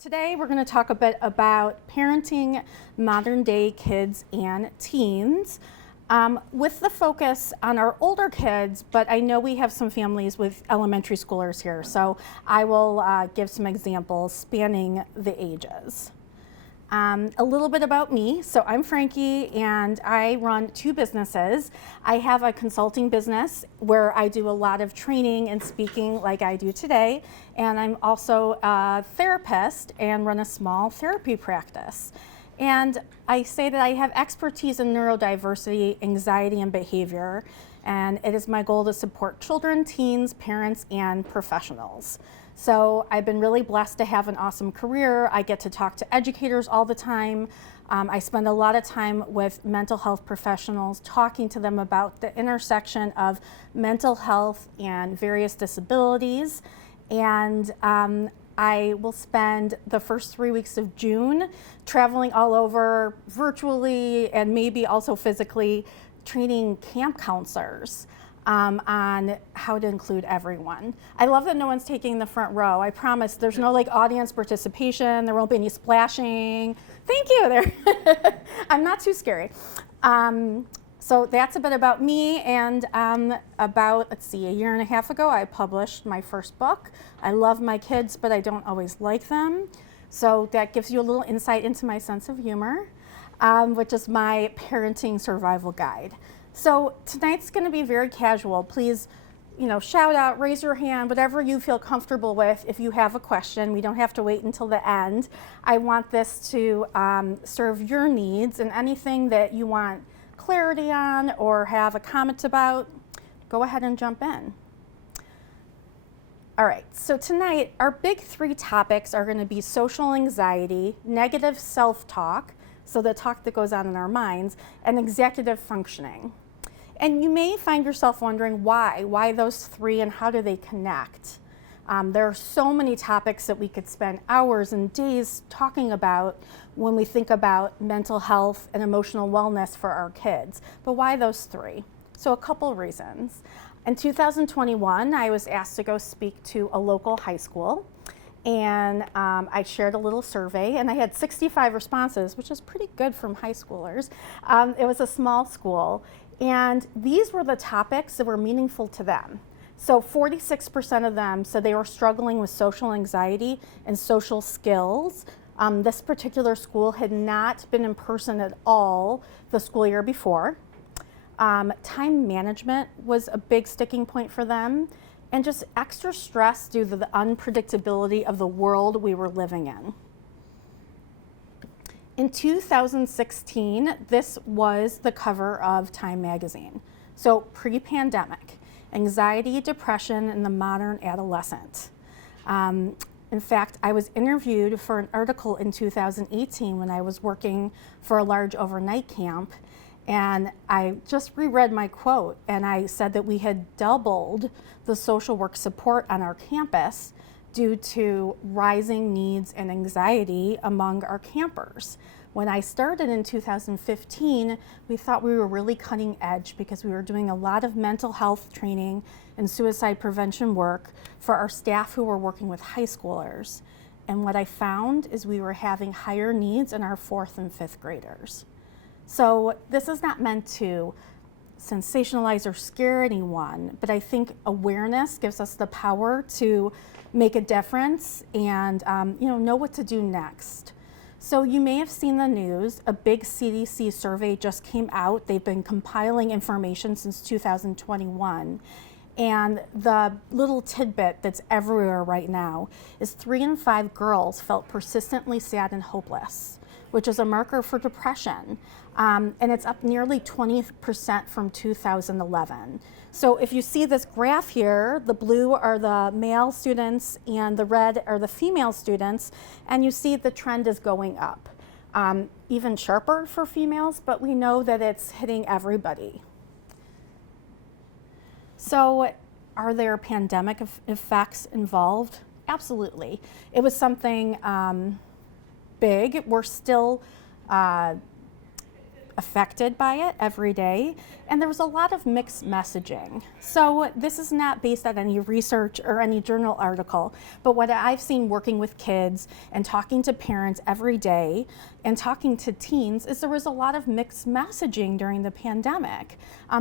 Today we're going to talk a bit about parenting modern day kids and teens with the focus on our older kids, but I know we have some families with elementary schoolers here, so I will give some examples spanning the ages. A little bit about me. So I'm Frankie and I run two businesses. I have a consulting business where I do a lot of training and speaking like I do today. And I'm also a therapist and run a small therapy practice. And I say that I have expertise in neurodiversity, anxiety, and behavior. And it is my goal to support children, teens, parents, and professionals. So I've been really blessed to have an awesome career. I get to talk to educators all the time. I spend a lot of time with mental health professionals, talking to them about the intersection of mental health and various disabilities. And I will spend the first 3 weeks of June traveling all over virtually and maybe also physically training camp counselors on how to include everyone. I love that no one's taking the front row. I promise there's no like audience participation. There won't be any splashing. Thank you. There. I'm not too scary. So that's a bit about me, and about, let's see, a year and a half ago, I published my first book. I love my kids, but I don't always like them. So that gives you a little insight into my sense of humor, which is my parenting survival guide. So tonight's going to be very casual. Please, shout out, raise your hand, whatever you feel comfortable with. If you have a question, we don't have to wait until the end. I want this to serve your needs, and anything that you want clarity on or have a comment about, go ahead and jump in. All right, so tonight our big three topics are going to be social anxiety, negative self-talk, so the talk that goes on in our minds, and executive functioning. And you may find yourself wondering why those three and how do they connect? There are so many topics that we could spend hours and days talking about when we think about mental health and emotional wellness for our kids. But why those three? So a couple reasons. In 2021, I was asked to go speak to a local high school. And I shared a little survey, and I had 65 responses, which is pretty good from high schoolers. It was a small school, and these were the topics that were meaningful to them. So 46% of them said they were struggling with social anxiety and social skills. This particular school had not been in person at all the school year before. Time management was a big sticking point for them, and just extra stress due to the unpredictability of the world we were living in. In 2016, this was the cover of Time magazine. So pre-pandemic, anxiety, depression, and the modern adolescent. In fact, I was interviewed for an article in 2018 when I was working for a large overnight camp. And I just reread my quote, and I said that we had doubled the social work support on our campus due to rising needs and anxiety among our campers. When I started in 2015, we thought we were really cutting edge because we were doing a lot of mental health training and suicide prevention work for our staff who were working with high schoolers. And what I found is we were having higher needs in our 4th and 5th graders. So this is not meant to sensationalize or scare anyone, but I think awareness gives us the power to make a difference and know what to do next. So you may have seen the news, a big CDC survey just came out. They've been compiling information since 2021. And the little tidbit that's everywhere right now is 3 in 5 girls felt persistently sad and hopeless, which is a marker for depression. And it's up nearly 20% from 2011. So if you see this graph here, the blue are the male students and the red are the female students, and you see the trend is going up. Even sharper for females, but we know that it's hitting everybody. So are there pandemic effects involved? Absolutely. It was something big. We're still affected by it every day, and there was a lot of mixed messaging. So this is not based on any research or any journal article, but what I've seen working with kids and talking to parents every day and talking to teens is there was a lot of mixed messaging during the pandemic.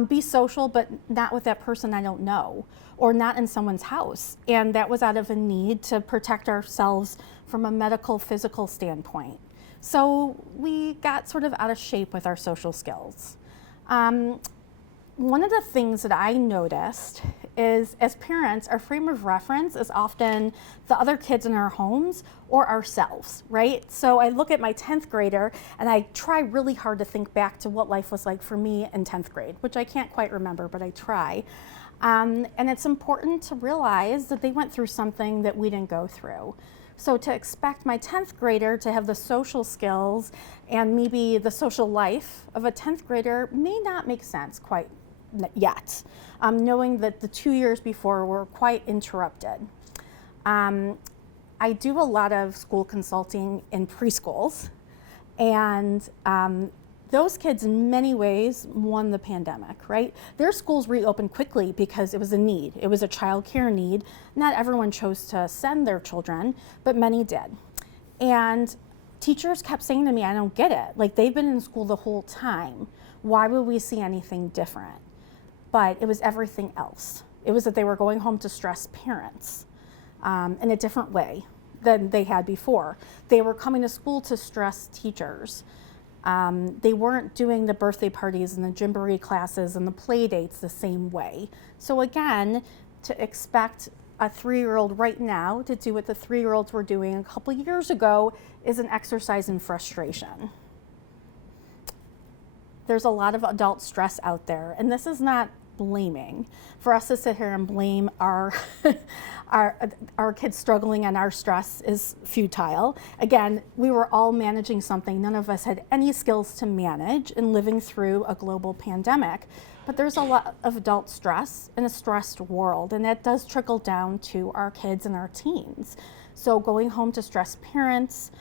Be social, but not with that person I don't know, or not in someone's house. And that was out of a need to protect ourselves from a medical, physical standpoint. So we got sort of out of shape with our social skills. One of the things that I noticed is, as parents, our frame of reference is often the other kids in our homes or ourselves, right? So I look at my 10th grader and I try really hard to think back to what life was like for me in 10th grade, which I can't quite remember, but I try. And it's important to realize that they went through something that we didn't go through. So to expect my 10th grader to have the social skills and maybe the social life of a 10th grader may not make sense quite yet, knowing that the 2 years before were quite interrupted. I do a lot of school consulting in preschools, and those kids in many ways won the pandemic, right? Their schools reopened quickly because it was a need. It was a child care need. Not everyone chose to send their children, but many did. And teachers kept saying to me, I don't get it. Like, they've been in school the whole time. Why would we see anything different? But it was everything else. It was that they were going home to stress parents in a different way than they had before. They were coming to school to stress teachers. They weren't doing the birthday parties and the gymboree classes and the play dates the same way. So again, to expect a 3-year-old right now to do what the 3-year-olds were doing a couple years ago is an exercise in frustration. There's a lot of adult stress out there, and this is not blaming. For us to sit here and blame our kids struggling and our stress is futile. Again, we were all managing something. None of us had any skills to manage in living through a global pandemic. But there's a lot of adult stress in a stressed world, and that does trickle down to our kids and our teens. So going home to stressed parents,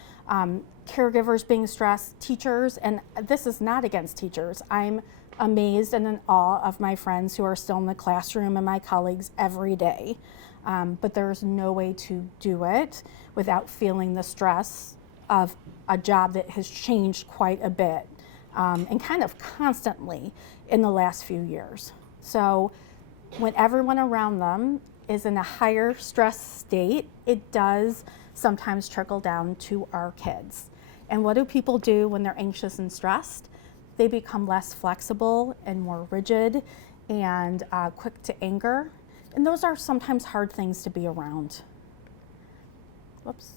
caregivers being stressed, teachers, and this is not against teachers. I'm amazed and in awe of my friends who are still in the classroom and my colleagues every day. But there's no way to do it without feeling the stress of a job that has changed quite a bit and kind of constantly in the last few years. So when everyone around them is in a higher stress state, it does sometimes trickle down to our kids. And what do people do when they're anxious and stressed? They become less flexible and more rigid and quick to anger. And those are sometimes hard things to be around. Whoops.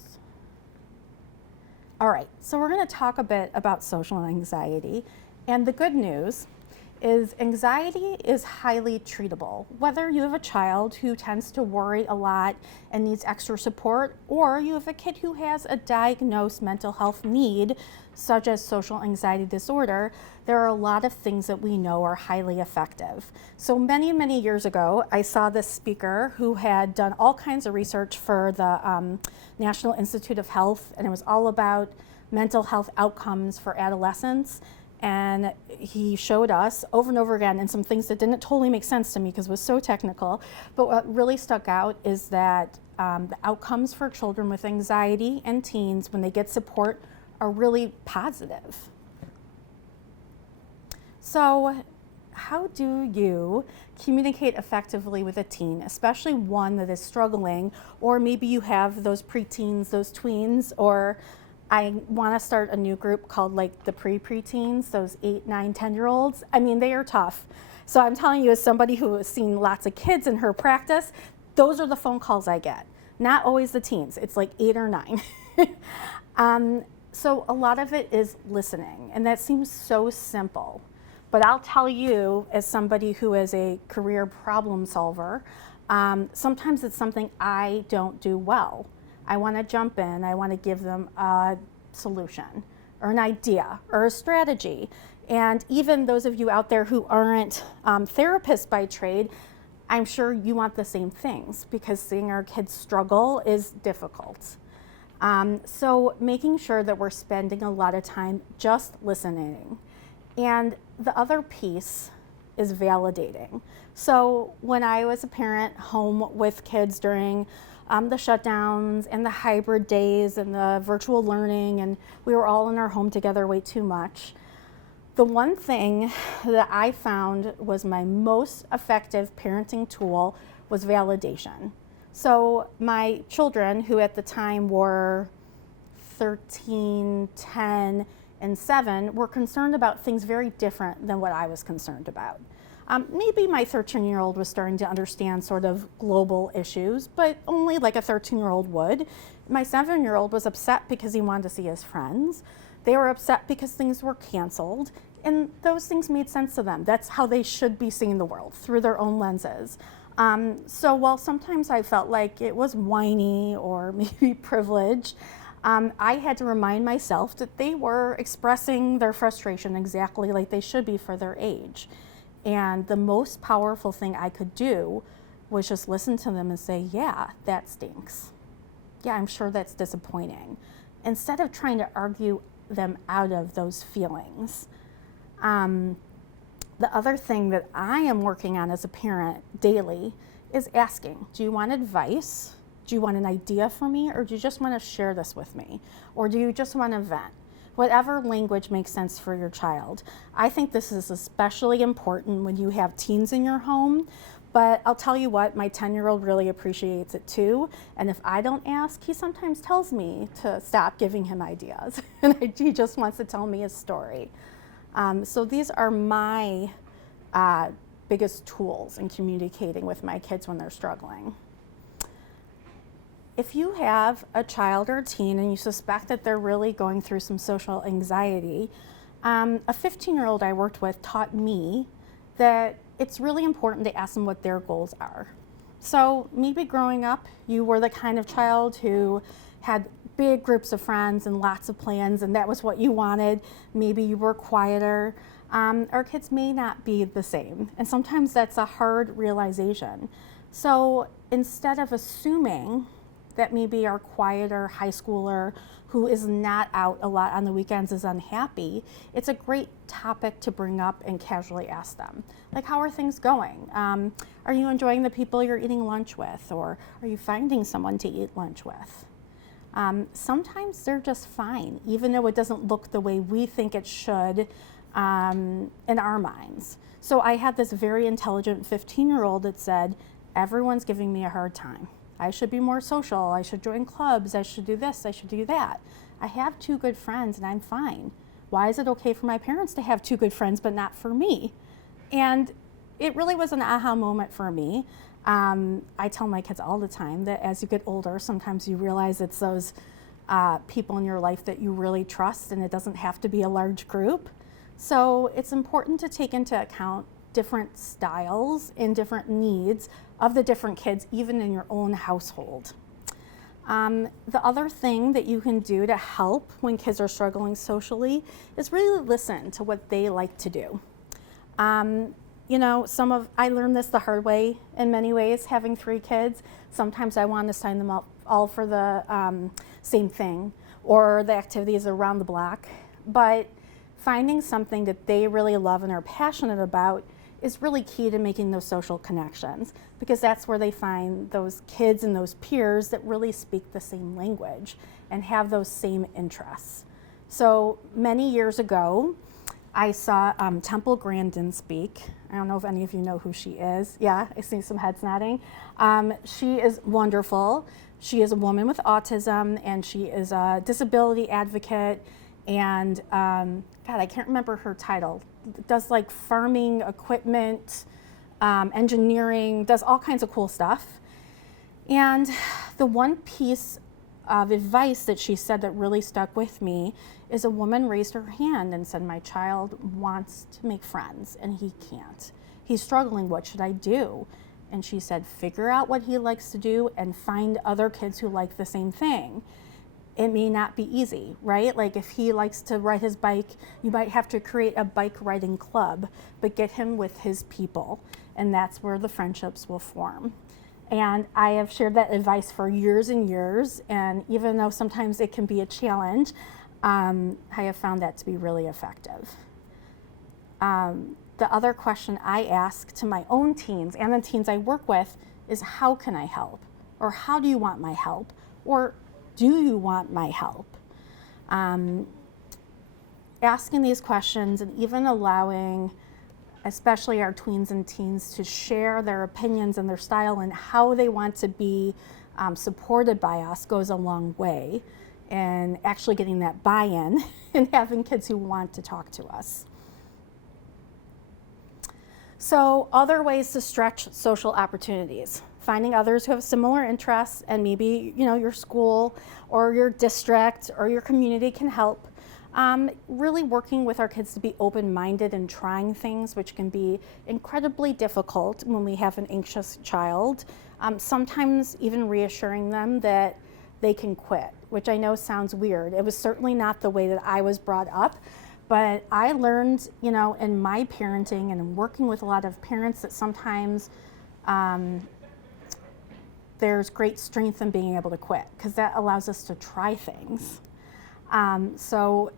All right, so we're going to talk a bit about social anxiety. And the good news is anxiety is highly treatable. Whether you have a child who tends to worry a lot and needs extra support, or you have a kid who has a diagnosed mental health need, such as social anxiety disorder, there are a lot of things that we know are highly effective. So many, many years ago, I saw this speaker who had done all kinds of research for the National Institute of Health, and it was all about mental health outcomes for adolescents. And he showed us over and over again, and some things that didn't totally make sense to me because it was so technical, but what really stuck out is that the outcomes for children with anxiety and teens when they get support are really positive. So how do you communicate effectively with a teen, especially one that is struggling, or maybe you have those preteens, those tweens, or I want to start a new group called like the preteens, those 8, 9, 10-year-olds. I mean, they are tough. So I'm telling you, as somebody who has seen lots of kids in her practice, those are the phone calls I get. Not always the teens, it's like 8 or 9. So a lot of it is listening, and that seems so simple. But I'll tell you, as somebody who is a career problem solver, sometimes it's something I don't do well. I want to jump in, I want to give them a solution or an idea or a strategy. And even those of you out there who aren't therapists by trade, I'm sure you want the same things because seeing our kids struggle is difficult. So making sure that we're spending a lot of time just listening And the other piece is validating. So when I was a parent home with kids during the shutdowns and the hybrid days and the virtual learning, and we were all in our home together way too much, the one thing that I found was my most effective parenting tool was validation. So my children, who at the time were 13, 10, and 7, were concerned about things very different than what I was concerned about. Maybe my 13-year-old was starting to understand sort of global issues, but only like a 13-year-old would. My 7-year-old was upset because he wanted to see his friends. They were upset because things were canceled, and those things made sense to them. That's how they should be seeing the world, through their own lenses. So while sometimes I felt like it was whiny or maybe privileged, I had to remind myself that they were expressing their frustration exactly like they should be for their age. And the most powerful thing I could do was just listen to them and say, yeah, that stinks. Yeah, I'm sure that's disappointing. Instead of trying to argue them out of those feelings. The other thing that I am working on as a parent daily is asking, do you want advice? Do you want an idea from me, or do you just want to share this with me? Or do you just want to vent? Whatever language makes sense for your child. I think this is especially important when you have teens in your home, but I'll tell you what, my 10-year-old really appreciates it too, and if I don't ask, he sometimes tells me to stop giving him ideas, and he just wants to tell me his story. So these are my biggest tools in communicating with my kids when they're struggling. If you have a child or a teen and you suspect that they're really going through some social anxiety, a 15-year-old I worked with taught me that it's really important to ask them what their goals are. So maybe growing up, you were the kind of child who had big groups of friends and lots of plans, and that was what you wanted. Maybe you were quieter. Our kids may not be the same, and sometimes that's a hard realization. So instead of assuming that maybe our quieter high schooler who is not out a lot on the weekends is unhappy, it's a great topic to bring up and casually ask them. Like, how are things going? Are you enjoying the people you're eating lunch with? Or are you finding someone to eat lunch with? Sometimes they're just fine, even though it doesn't look the way we think it should in our minds. So I had this very intelligent 15-year-old that said, everyone's giving me a hard time. I should be more social, I should join clubs, I should do this, I should do that. I have 2 good friends and I'm fine. Why is it okay for my parents to have 2 good friends but not for me? And it really was an aha moment for me. I tell my kids all the time that as you get older, sometimes you realize it's those people in your life that you really trust, and it doesn't have to be a large group. So it's important to take into account different styles and different needs of the different kids, even in your own household. The other thing that you can do to help when kids are struggling socially is really listen to what they like to do. You know, I learned this the hard way in many ways, having 3 kids. Sometimes I want to sign them up all for the same thing, or the activities around the block. But finding something that they really love and are passionate about is really key to making those social connections, because that's where they find those kids and those peers that really speak the same language and have those same interests. So many years ago, I saw Temple Grandin speak. I don't know if any of you know who she is. Yeah, I see some heads nodding. She is wonderful. She is a woman with autism, and she is a disability advocate, and God, I can't remember her title. Does like farming equipment, engineering, does all kinds of cool stuff. And the one piece of advice that she said that really stuck with me is a woman raised her hand and said, my child wants to make friends and he can't. He's struggling, what should I do? And she said, figure out what he likes to do and find other kids who like the same thing. It may not be easy, right? Like if he likes to ride his bike, you might have to create a bike riding club, but get him with his people, and that's where the friendships will form. And I have shared that advice for years and years, and even though sometimes it can be a challenge, I have found that to be really effective. The other question I ask to my own teens and the teens I work with is, how can I help? Or how do you want my help? Or do you want my help? Asking these questions and even allowing, especially our tweens and teens, to share their opinions and their style and how they want to be supported by us goes a long way in actually getting that buy-in and having kids who want to talk to us. So other ways to stretch social opportunities. Finding others who have similar interests, and maybe your school or your district or your community can help. Really working with our kids to be open-minded and trying things, which can be incredibly difficult when we have an anxious child. Sometimes even reassuring them that they can quit, which I know sounds weird. It was certainly not the way that I was brought up. But I learned, in my parenting and in working with a lot of parents, that sometimes there's great strength in being able to quit, because that allows us to try things. So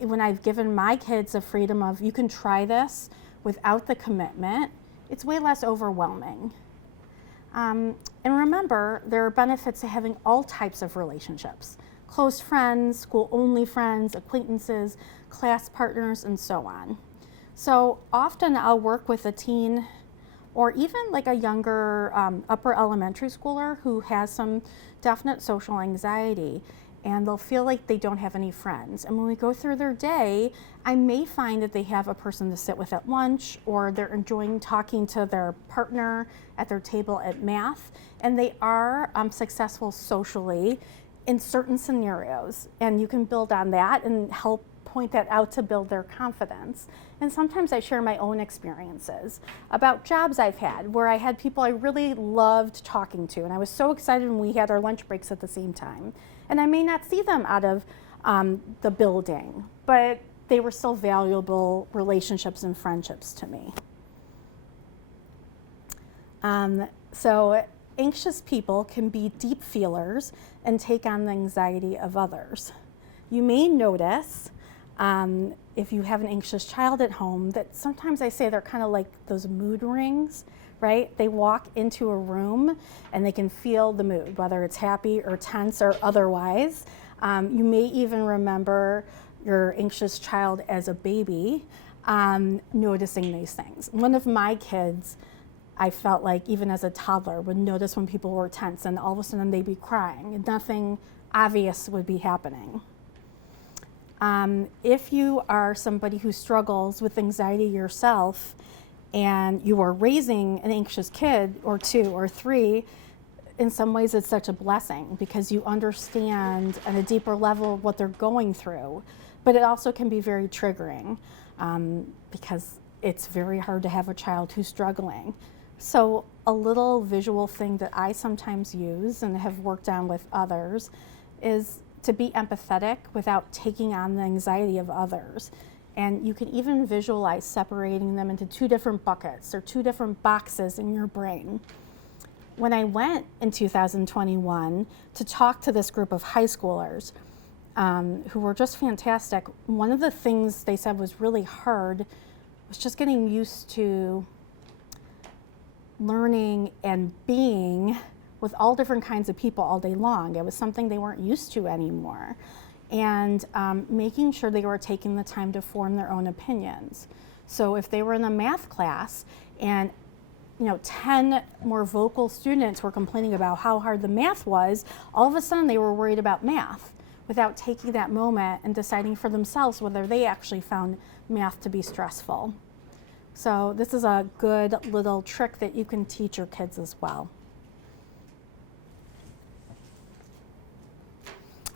when I've given my kids a freedom of, you can try this without the commitment, it's way less overwhelming. And remember, there are benefits to having all types of relationships: close friends, school-only friends, acquaintances, class partners, and so on. So often I'll work with a teen or even like a younger upper elementary schooler who has some definite social anxiety, and they'll feel like they don't have any friends. And when we go through their day, I may find that they have a person to sit with at lunch, or they're enjoying talking to their partner at their table at math, and they are successful socially in certain scenarios. And you can build on that and help point that out to build their confidence. And sometimes I share my own experiences about jobs I've had where I had people I really loved talking to, and I was so excited when we had our lunch breaks at the same time. And I may not see them out of the building, but they were still valuable relationships and friendships to me. So anxious people can be deep feelers and take on the anxiety of others. You may notice if you have an anxious child at home that sometimes I say they're kind of like those mood rings, right? They walk into a room and they can feel the mood, whether it's happy or tense or otherwise. You may even remember your anxious child as a baby noticing these things. One of my kids, I felt like even as a toddler, would notice when people were tense and all of a sudden they'd be crying and nothing obvious would be happening. If you are somebody who struggles with anxiety yourself and you are raising an anxious kid or 2 or 3, in some ways it's such a blessing because you understand on a deeper level what they're going through. But it also can be very triggering because it's very hard to have a child who's struggling. So a little visual thing that I sometimes use and have worked on with others is to be empathetic without taking on the anxiety of others. And you can even visualize separating them into 2 different buckets or 2 different boxes in your brain. When I went in 2021 to talk to this group of high schoolers who were just fantastic, one of the things they said was really hard was just getting used to learning and being with all different kinds of people all day long. It was something they weren't used to anymore. And making sure they were taking the time to form their own opinions. So if they were in a math class and 10 more vocal students were complaining about how hard the math was, all of a sudden they were worried about math without taking that moment and deciding for themselves whether they actually found math to be stressful. So this is a good little trick that you can teach your kids as well.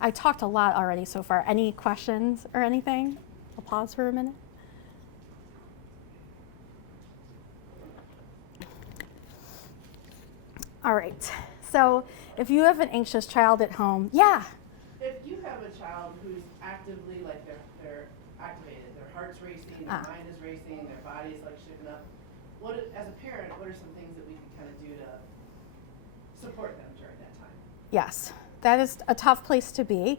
I talked a lot already so far. Any questions or anything? I'll pause for a minute. All right, so if you have an anxious child at home, yeah? If you have a child who's actively, like they're activated, their heart's racing, their mind is racing, their body's like shaking up, as a parent, what are some things that we can kind of do to support them during that time? Yes, that is a tough place to be.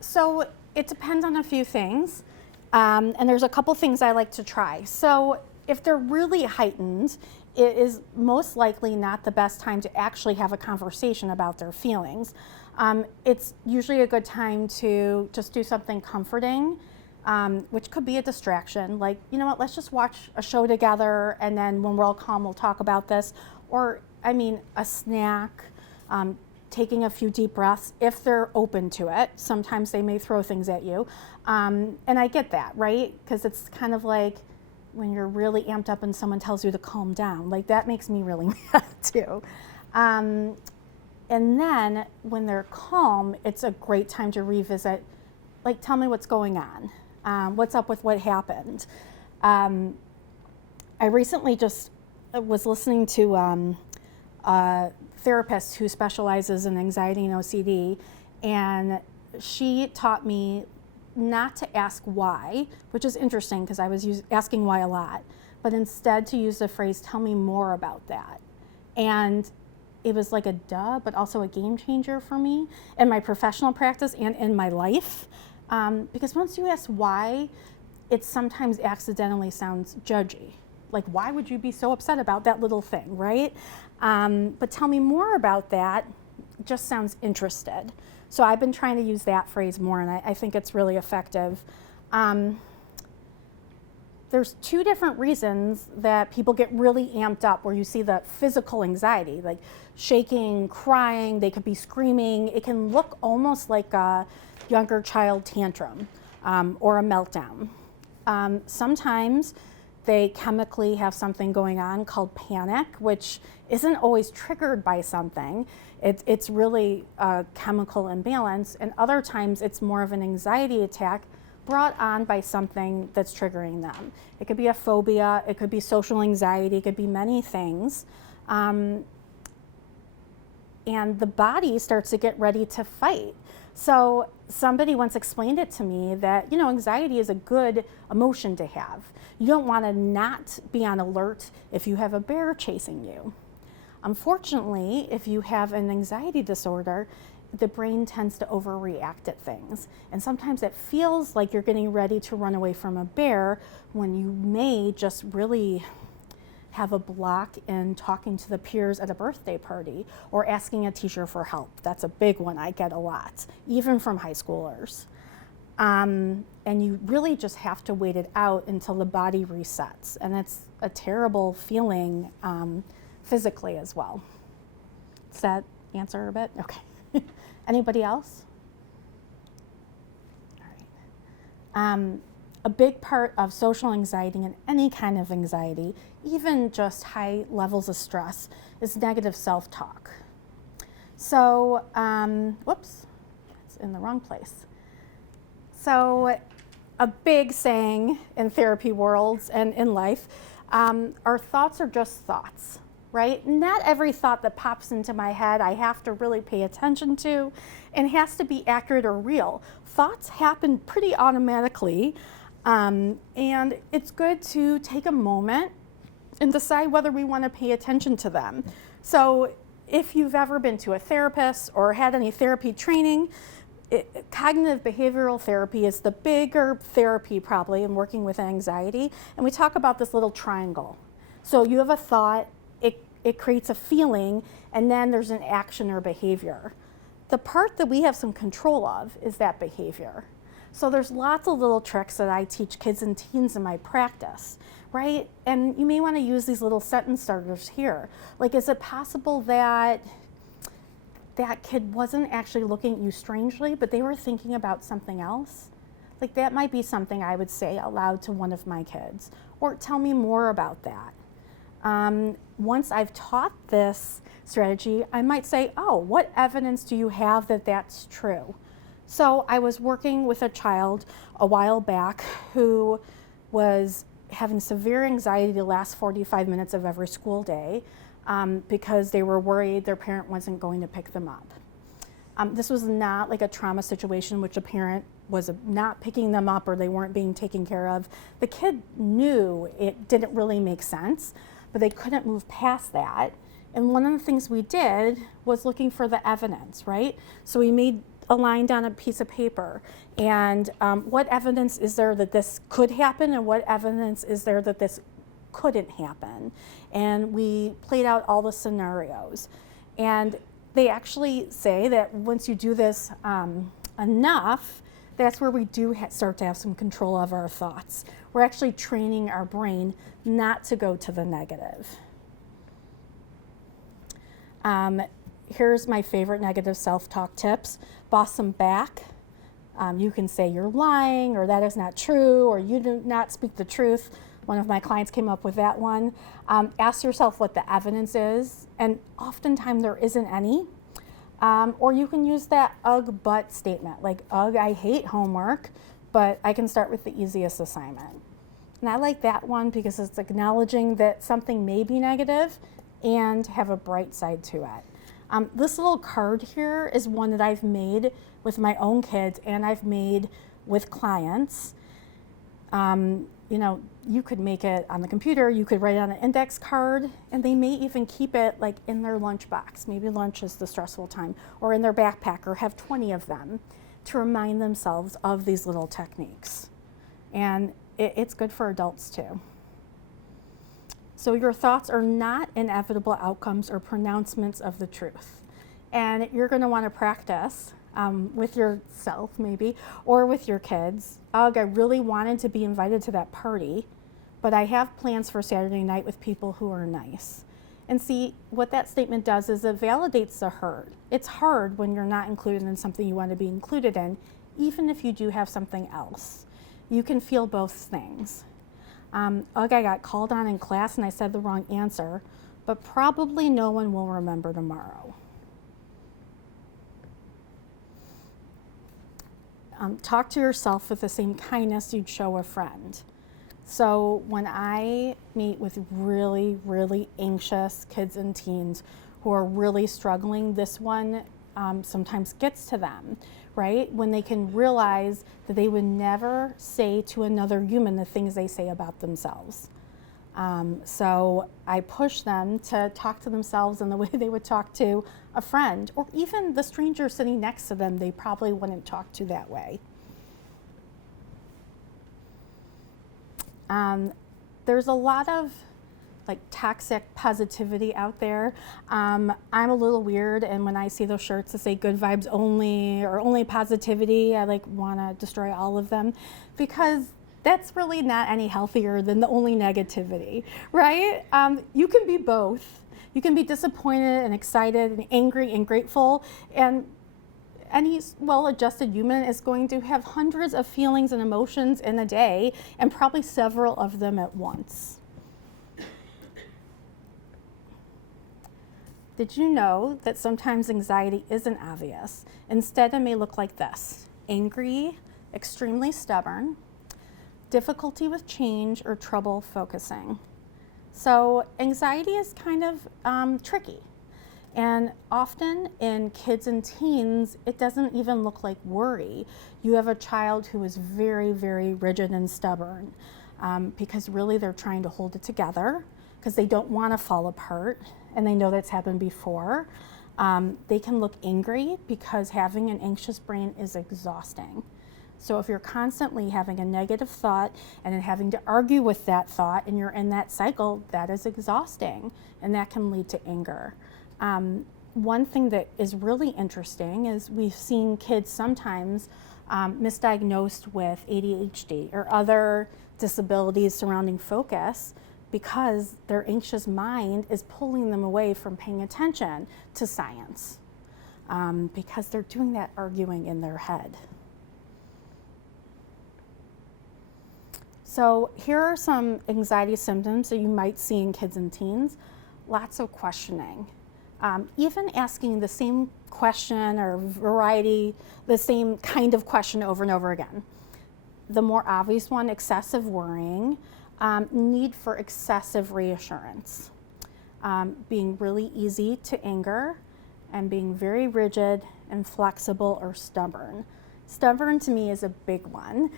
So it depends on a few things. And there's a couple things I like to try. So if they're really heightened, it is most likely not the best time to actually have a conversation about their feelings. It's usually a good time to just do something comforting, which could be a distraction. Like, you know what, let's just watch a show together, and then when we're all calm, we'll talk about this. Or, a snack, taking a few deep breaths if they're open to it. Sometimes they may throw things at you. And I get that, right? Because it's kind of like when you're really amped up and someone tells you to calm down. Like, that makes me really mad too. And then when they're calm, it's a great time to revisit, like, tell me what's going on. What's up with what happened? I recently just was listening to a therapist who specializes in anxiety and OCD, and she taught me not to ask why, which is interesting because I was asking why a lot, but instead to use the phrase, tell me more about that. And it was like a duh, but also a game changer for me in my professional practice and in my life. Because once you ask why, it sometimes accidentally sounds judgy. Like, why would you be so upset about that little thing, right? But tell me more about that just sounds interested. So I've been trying to use that phrase more, and I think it's really effective. There's two different reasons that people get really amped up, where you see the physical anxiety, like shaking, crying, they could be screaming. It can look almost like a younger child tantrum or a meltdown. Sometimes they chemically have something going on called panic, which isn't always triggered by something. It's really a chemical imbalance, and other times it's more of an anxiety attack brought on by something that's triggering them. It could be a phobia, it could be social anxiety, it could be many things. And the body starts to get ready to fight. So somebody once explained it to me that, anxiety is a good emotion to have. You don't want to not be on alert if you have a bear chasing you. Unfortunately, if you have an anxiety disorder, the brain tends to overreact at things. And sometimes it feels like you're getting ready to run away from a bear when you may just really have a block in talking to the peers at a birthday party or asking a teacher for help. That's a big one I get a lot, even from high schoolers. And you really just have to wait it out until the body resets. And it's a terrible feeling physically as well. Does that answer a bit? Okay. Anybody else? All right. A big part of social anxiety and any kind of anxiety, even just high levels of stress, is negative self-talk. So, whoops, it's in the wrong place. So, a big saying in therapy worlds and in life, our thoughts are just thoughts, right? Not every thought that pops into my head I have to really pay attention to and has to be accurate or real. Thoughts happen pretty automatically. And it's good to take a moment and decide whether we want to pay attention to them. So if you've ever been to a therapist or had any therapy training, cognitive behavioral therapy is the bigger therapy probably in working with anxiety. And we talk about this little triangle. So you have a thought, it creates a feeling, and then there's an action or behavior. The part that we have some control of is that behavior. So there's lots of little tricks that I teach kids and teens in my practice, right? And you may want to use these little sentence starters here. Like, is it possible that that kid wasn't actually looking at you strangely, but they were thinking about something else? Like, that might be something I would say aloud to one of my kids. Or tell me more about that. Once I've taught this strategy, I might say, oh, what evidence do you have that that's true? So I was working with a child a while back who was having severe anxiety the last 45 minutes of every school day because they were worried their parent wasn't going to pick them up. This was not like a trauma situation which a parent was not picking them up or they weren't being taken care of. The kid knew it didn't really make sense, but they couldn't move past that. And one of the things we did was looking for the evidence, right? So we made aligned on a piece of paper, and what evidence is there that this could happen, and what evidence is there that this couldn't happen? And we played out all the scenarios. And they actually say that once you do this enough, that's where we do start to have some control of our thoughts. We're actually training our brain not to go to the negative. Here's my favorite negative self-talk tips. Boss them back. You can say you're lying, or that is not true, or you do not speak the truth. One of my clients came up with that one. Ask yourself what the evidence is, and oftentimes there isn't any. Or you can use that ugh but statement, like, ugh, I hate homework, but I can start with the easiest assignment. And I like that one because it's acknowledging that something may be negative and have a bright side to it. This little card here is one that I've made with my own kids and I've made with clients. You know, you could make it on the computer, you could write it on an index card, and they may even keep it like in their lunchbox. Maybe lunch is the stressful time, or in their backpack, or have 20 of them to remind themselves of these little techniques. And it's good for adults too. So your thoughts are not inevitable outcomes or pronouncements of the truth. And you're going to want to practice with yourself maybe, or with your kids. Ugh, I really wanted to be invited to that party, but I have plans for Saturday night with people who are nice. And see, what that statement does is it validates the hurt. It's hard when you're not included in something you want to be included in, even if you do have something else. You can feel both things. Ugh, I got called on in class and I said the wrong answer, but probably no one will remember tomorrow. Talk to yourself with the same kindness you'd show a friend. So when I meet with really, really anxious kids and teens who are really struggling, this one sometimes gets to them, right? When they can realize that they would never say to another human the things they say about themselves. So I push them to talk to themselves in the way they would talk to a friend, or even the stranger sitting next to them they probably wouldn't talk to that way. There's a lot of like toxic positivity out there. I'm a little weird, and when I see those shirts that say good vibes only or only positivity, I like want to destroy all of them, because that's really not any healthier than the only negativity, right? You can be both. You can be disappointed and excited and angry and grateful, and any well-adjusted human is going to have hundreds of feelings and emotions in a day, and probably several of them at once. Did you know that sometimes anxiety isn't obvious? Instead, it may look like this: angry, extremely stubborn, difficulty with change, or trouble focusing. So anxiety is kind of tricky. And often in kids and teens, it doesn't even look like worry. You have a child who is very, very rigid and stubborn because really they're trying to hold it together because they don't want to fall apart, and they know that's happened before. They can look angry because having an anxious brain is exhausting. So if you're constantly having a negative thought and then having to argue with that thought and you're in that cycle, that is exhausting, and that can lead to anger. One thing that is really interesting is we've seen kids sometimes misdiagnosed with ADHD or other disabilities surrounding focus because their anxious mind is pulling them away from paying attention to science because they're doing that arguing in their head. So here are some anxiety symptoms that you might see in kids and teens. Lots of questioning. Even asking the same question or variety, the same kind of question over and over again. The more obvious one, excessive worrying, need for excessive reassurance, being really easy to anger, and being very rigid and flexible or stubborn. Stubborn to me is a big one.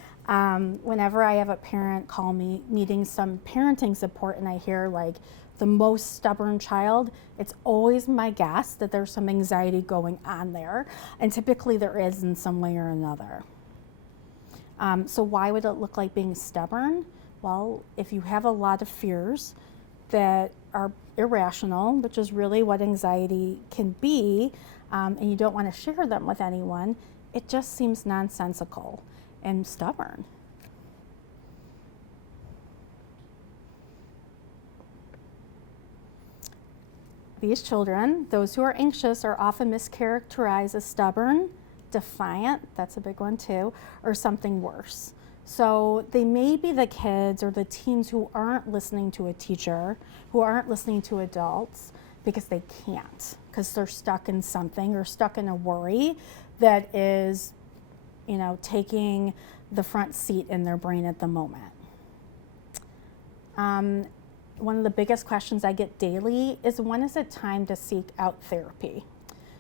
Whenever I have a parent call me needing some parenting support and I hear like the most stubborn child, it's always my guess that there's some anxiety going on there. And typically there is in some way or another. So why would it look like being stubborn? Well, if you have a lot of fears that are irrational, which is really what anxiety can be, and you don't want to share them with anyone, it just seems nonsensical and stubborn. These children, those who are anxious, are often mischaracterized as stubborn, defiant, that's a big one too, or something worse. So they may be the kids or the teens who aren't listening to a teacher, who aren't listening to adults because they can't, because they're stuck in something or stuck in a worry that is, taking the front seat in their brain at the moment. One of the biggest questions I get daily is, when is it time to seek out therapy?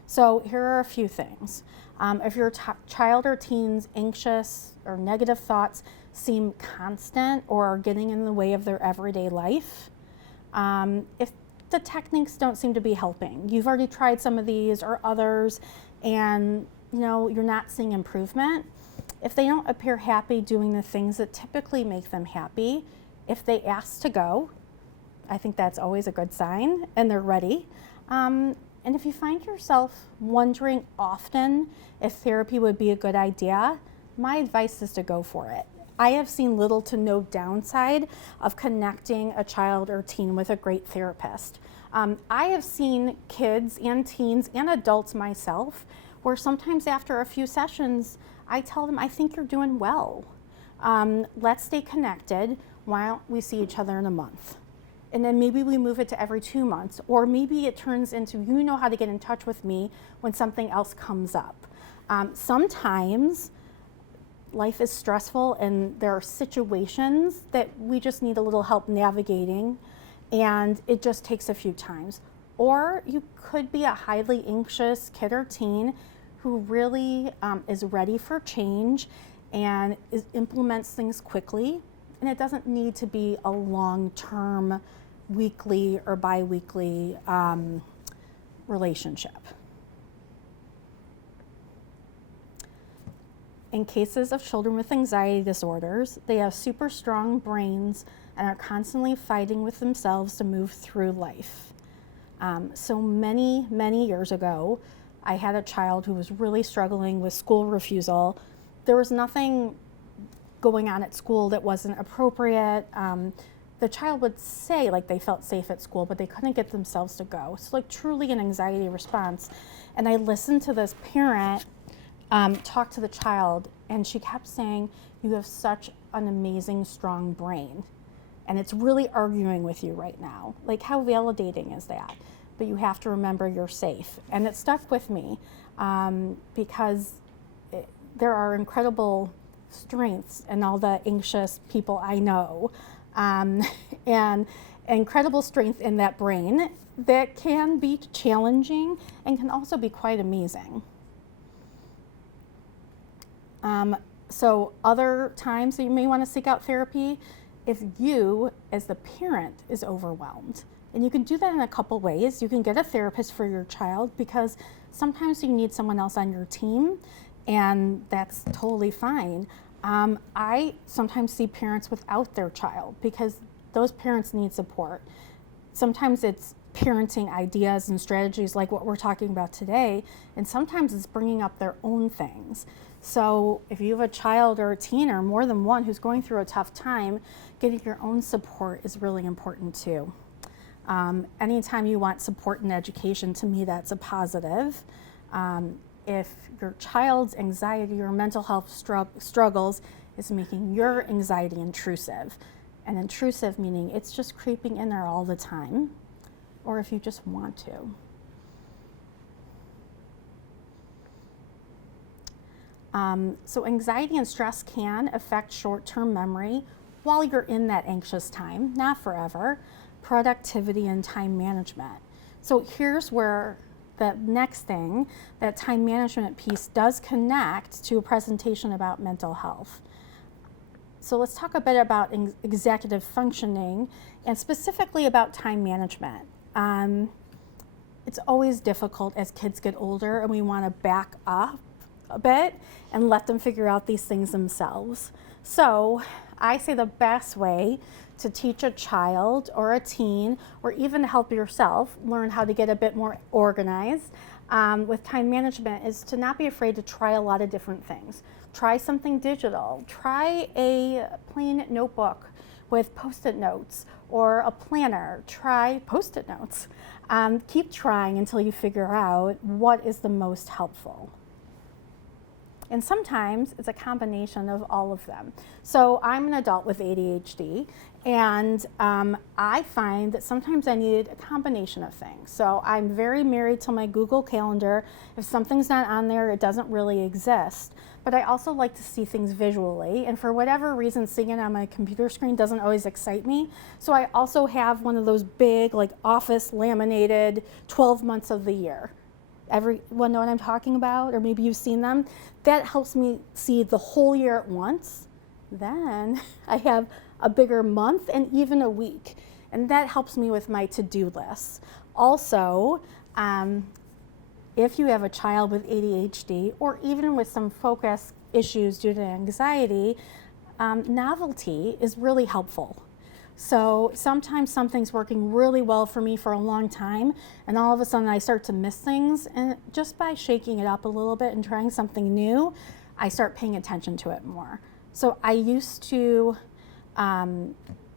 So here are a few things. If your child or teen's anxious or negative thoughts seem constant or are getting in the way of their everyday life, if the techniques don't seem to be helping, you've already tried some of these or others, and you're not seeing improvement, if they don't appear happy doing the things that typically make them happy, if they ask to go, I think that's always a good sign, and they're ready. And if you find yourself wondering often if therapy would be a good idea, my advice is to go for it. I have seen little to no downside of connecting a child or teen with a great therapist. I have seen kids and teens and adults myself where sometimes after a few sessions, I tell them, I think you're doing well. Let's stay connected. Why don't we see each other in a month? And then maybe we move it to every 2 months, or maybe it turns into, you know how to get in touch with me when something else comes up. Sometimes life is stressful and there are situations that we just need a little help navigating, and it just takes a few times. Or you could be a highly anxious kid or teen who really is ready for change and implements things quickly, and it doesn't need to be a long-term, weekly or bi-weekly relationship. In cases of children with anxiety disorders, they have super strong brains and are constantly fighting with themselves to move through life. So many, many years ago, I had a child who was really struggling with school refusal. There was nothing going on at school that wasn't appropriate. The child would say like they felt safe at school, but they couldn't get themselves to go. So like truly an anxiety response. And I listened to this parent talk to the child, and she kept saying, you have such an amazing, strong brain. And it's really arguing with you right now. Like, how validating is that? But you have to remember you're safe. And it stuck with me because there are incredible strengths in all the anxious people I know, and incredible strength in that brain that can be challenging and can also be quite amazing. So other times that you may want to seek out therapy, if you, as the parent, is overwhelmed. And you can do that in a couple ways. You can get a therapist for your child, because sometimes you need someone else on your team, and that's totally fine. I sometimes see parents without their child because those parents need support. Sometimes it's parenting ideas and strategies like what we're talking about today, and sometimes it's bringing up their own things. So if you have a child or a teen or more than one who's going through a tough time, getting your own support is really important too. Anytime you want support in education, to me that's a positive. If your child's anxiety or mental health struggles is making your anxiety intrusive, and intrusive meaning it's just creeping in there all the time, or if you just want to. So anxiety and stress can affect short-term memory while you're in that anxious time, not forever, productivity and time management. So here's where the next thing, that time management piece does connect to a presentation about mental health. So let's talk a bit about executive functioning and specifically about time management. It's always difficult as kids get older and we want to back up a bit and let them figure out these things themselves. So I say the best way to teach a child or a teen, or even help yourself learn how to get a bit more organized with time management, is to not be afraid to try a lot of different things. Try something digital. Try a plain notebook with Post-it notes or a planner. Try Post-it notes. Keep trying until you figure out what is the most helpful. And sometimes it's a combination of all of them. So I'm an adult with ADHD, and I find that sometimes I need a combination of things. So I'm very married to my Google Calendar. If something's not on there, it doesn't really exist. But I also like to see things visually, and for whatever reason, seeing it on my computer screen doesn't always excite me. So I also have one of those big, like, office laminated 12 months of the year. Everyone know what I'm talking about? Or maybe you've seen them. That helps me see the whole year at once. Then I have a bigger month and even a week. And that helps me with my to-do lists. Also, if you have a child with ADHD or even with some focus issues due to anxiety, novelty is really helpful. So sometimes something's working really well for me for a long time, and all of a sudden I start to miss things, and just by shaking it up a little bit and trying something new, I start paying attention to it more. So I used to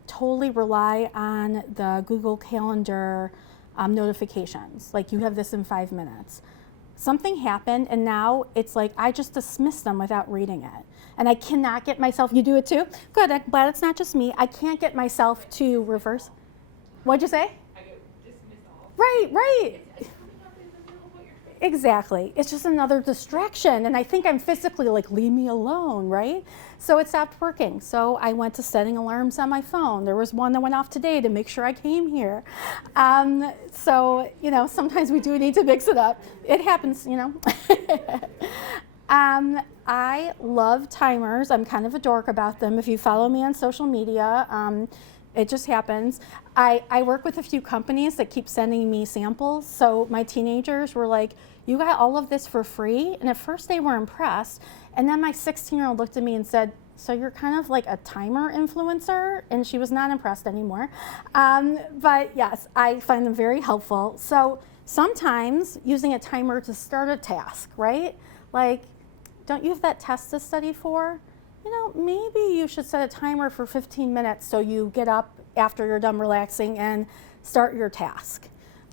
totally rely on the Google Calendar notifications, like you have this in 5 minutes. Something happened, and now it's like I just dismiss them without reading it. And I cannot get myself, you do it too? Good, I'm glad it's not just me. I can't get myself to reverse. What'd you say? I go dismiss all. Right. It's coming up in the middle of what you're saying. Exactly. It's just another distraction. And I think I'm physically like, leave me alone, right? So it stopped working. So I went to setting alarms on my phone. There was one that went off today to make sure I came here. So, sometimes we do need to mix it up. It happens, I love timers. I'm kind of a dork about them. If you follow me on social media, it just happens. I work with a few companies that keep sending me samples. So my teenagers were like, you got all of this for free? And at first they were impressed. And then my 16-year-old looked at me and said, so you're kind of like a timer influencer? And she was not impressed anymore. But yes, I find them very helpful. So sometimes using a timer to start a task, right? Like, don't you have that test to study for? Maybe you should set a timer for 15 minutes so you get up after you're done relaxing and start your task.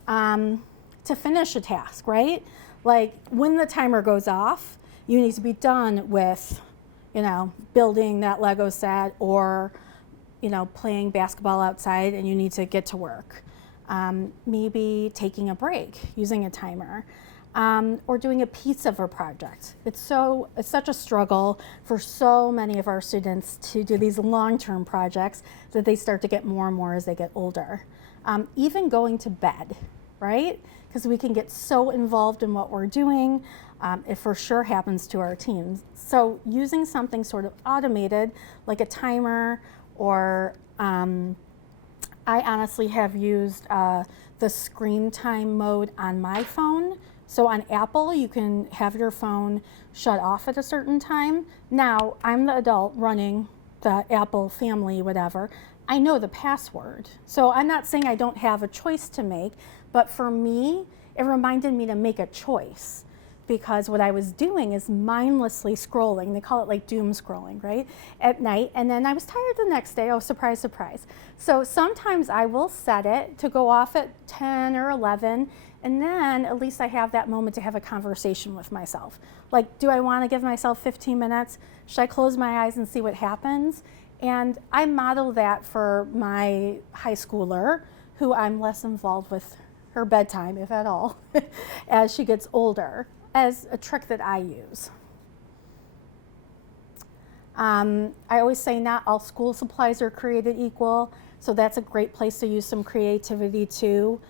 To finish a task, right? Like when the timer goes off, you need to be done with, building that Lego set or, playing basketball outside, and you need to get to work. Maybe taking a break using a timer. Or doing a piece of a project. It's such a struggle for so many of our students to do these long-term projects that they start to get more and more as they get older. Even going to bed, right? Because we can get so involved in what we're doing. It for sure happens to our teens. So using something sort of automated, like a timer, or I honestly have used the screen time mode on my phone. So on Apple, you can have your phone shut off at a certain time. Now, I'm the adult running the Apple family, whatever. I know the password. So I'm not saying I don't have a choice to make, but for me, it reminded me to make a choice, because what I was doing is mindlessly scrolling. They call it like doom scrolling, right? At night, and then I was tired the next day. Oh, surprise, surprise. So sometimes I will set it to go off at 10 or 11, and then at least I have that moment to have a conversation with myself. Like, do I want to give myself 15 minutes? Should I close my eyes and see what happens? And I model that for my high schooler, who I'm less involved with her bedtime, if at all, as she gets older, as a trick that I use. I always say not all school supplies are created equal, so that's a great place to use some creativity too.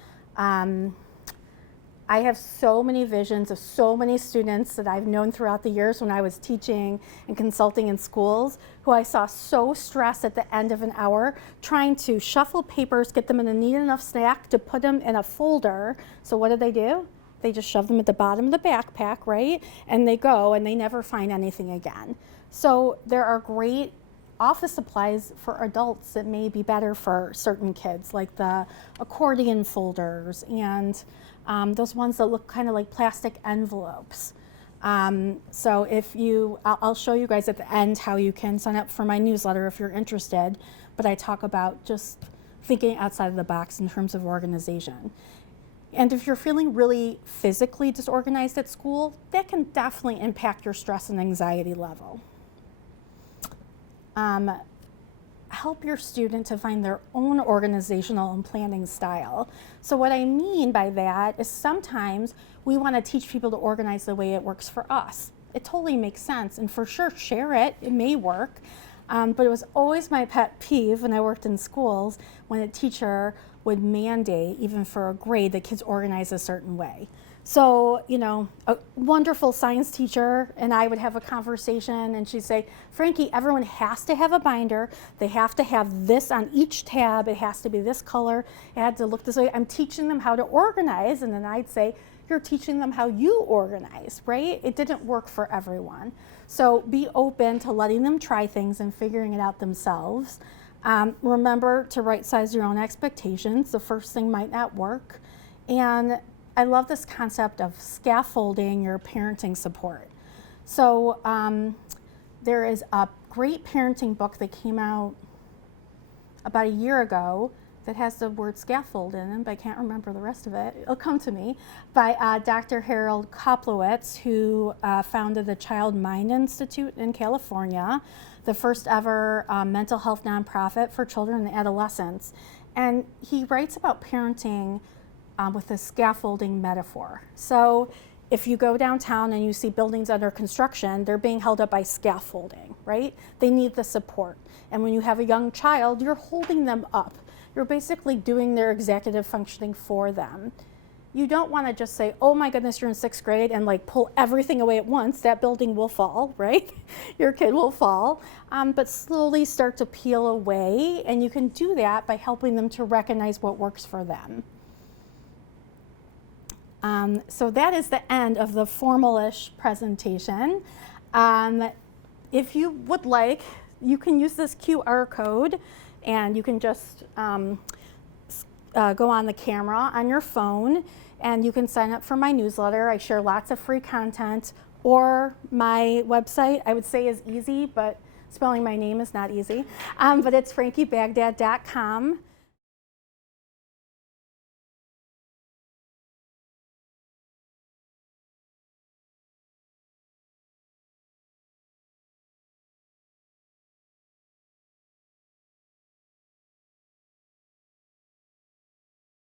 I have so many visions of so many students that I've known throughout the years when I was teaching and consulting in schools who I saw so stressed at the end of an hour trying to shuffle papers, get them in a neat enough stack to put them in a folder. So what do? They just shove them at the bottom of the backpack, right? And they go and they never find anything again. So there are great office supplies for adults that may be better for certain kids, like the accordion folders and those ones that look kind of like plastic envelopes. So I'll show you guys at the end how you can sign up for my newsletter if you're interested, but I talk about just thinking outside of the box in terms of organization. And if you're feeling really physically disorganized at school, that can definitely impact your stress and anxiety level. Help your student to find their own organizational and planning style. So what I mean by that is sometimes we want to teach people to organize the way it works for us. It totally makes sense, and for sure share it, it may work. But it was always my pet peeve when I worked in schools when a teacher would mandate, even for a grade, that kids organize a certain way. So, a wonderful science teacher and I would have a conversation and she'd say, Frankie, everyone has to have a binder. They have to have this on each tab. It has to be this color. It had to look this way. I'm teaching them how to organize. And then I'd say, you're teaching them how you organize, right? It didn't work for everyone. So be open to letting them try things and figuring it out themselves. Remember to right size your own expectations. The first thing might not work. And I love this concept of scaffolding your parenting support. So there is a great parenting book that came out about a year ago that has the word scaffold in it, but I can't remember the rest of it. It'll come to me, by Dr. Harold Koplowitz, who founded the Child Mind Institute in California, the first ever mental health nonprofit for children and adolescents. And he writes about parenting with a scaffolding metaphor. So if you go downtown and you see buildings under construction, they're being held up by scaffolding, right? They need the support. And when you have a young child, you're holding them up. You're basically doing their executive functioning for them. You don't want to just say, oh my goodness, you're in 6th grade and like pull everything away at once. That building will fall, right? Your kid will fall. But slowly start to peel away, and you can do that by helping them to recognize what works for them. So that is the end of the formal-ish presentation. If you would like, you can use this QR code and you can just go on the camera on your phone and you can sign up for my newsletter. I share lots of free content, or my website, I would say, is easy, but spelling my name is not easy. But it's frankiebaghdad.com.